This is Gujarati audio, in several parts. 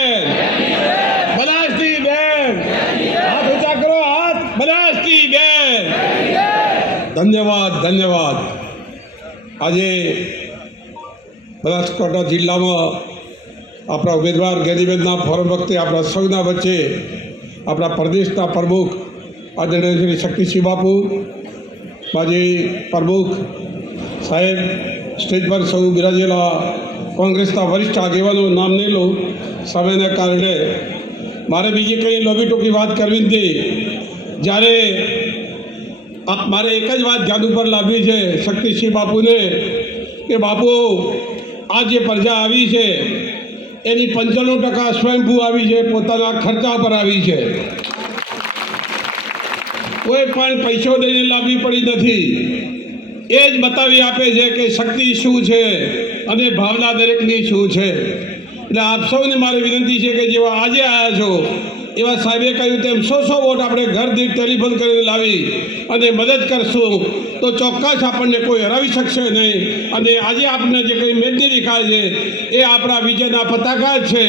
બેન, બનાસની બેન, હાથ ઊંચા કરો, હાથ. બનાસની બેન, ધન્યવાદ, ધન્યવાદ. આજે બનાસકાંઠા જિલ્લામાં આપણા ઉમેદવાર ગેનીબેનના ફોરમ વખતે આપણા સૌના વચ્ચે આપણા પ્રદેશના પ્રમુખ આદરણીય શ્રી શક્તિસિંહ બાપુ, માજી પ્રમુખ સાહેબ, સ્ટેજ પર સૌ બિરાજેલા કોંગ્રેસના વરિષ્ઠ આગેવાનોનું નામ નહીં લઉં સમયને કારણે. મારે બીજી કંઈ લોબી ટોકી વાત કરવી નથી. જ્યારે મારે એક જ વાત ધ્યાન ઉપર લાવવી છે શક્તિસિંહ બાપુને કે બાપુ, આ જે પ્રજા આવી છે એની 95% સ્વયંભૂ આવી છે, પોતાના ખર્ચા પર આવી છે. કોઈ પણ પૈસો દઈને લાવવી પડી નથી. એ જ બતાવી આપે છે કે શક્તિ શું છે અને ભાવના દરેકની શું છે. એટલે આપ સૌને મારી વિનંતી છે કે જેવા આજે આવ્યા છો એવા સાહેબે કહ્યું તેમ 100 વોટ આપણે ઘર દીઠ ટેલિફોન કરીને લાવી અને મદદ કરશું તો ચોક્કસ આપણને કોઈ હરાવી શકશે નહીં. અને આજે આપણને જે કંઈ મેદની દેખાય છે એ આપણા વિજયના પતાકા જ છે.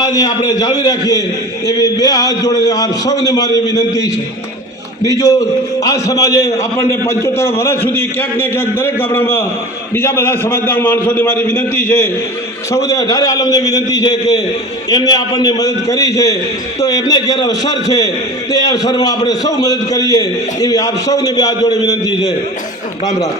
આને આપણે જાળવી રાખીએ એવી બે હાથ જોડે આપ સૌને મારી વિનંતી છે. બીજું, આ સમાજે આપણને 75 વર્ષ સુધી ક્યાંક ને ક્યાંક દરેક ગામડામાં બીજા બધા સમાજના માણસોને મારી વિનંતી છે, સૌને 18 આલમને વિનંતી છે કે એમને આપણને મદદ કરી છે તો એમને ઘેર અવસર છે તે અવસરમાં આપણે સૌ મદદ કરીએ એવી આપ સૌને બે હાથ જોડે વિનંતી છે. રામ રામ.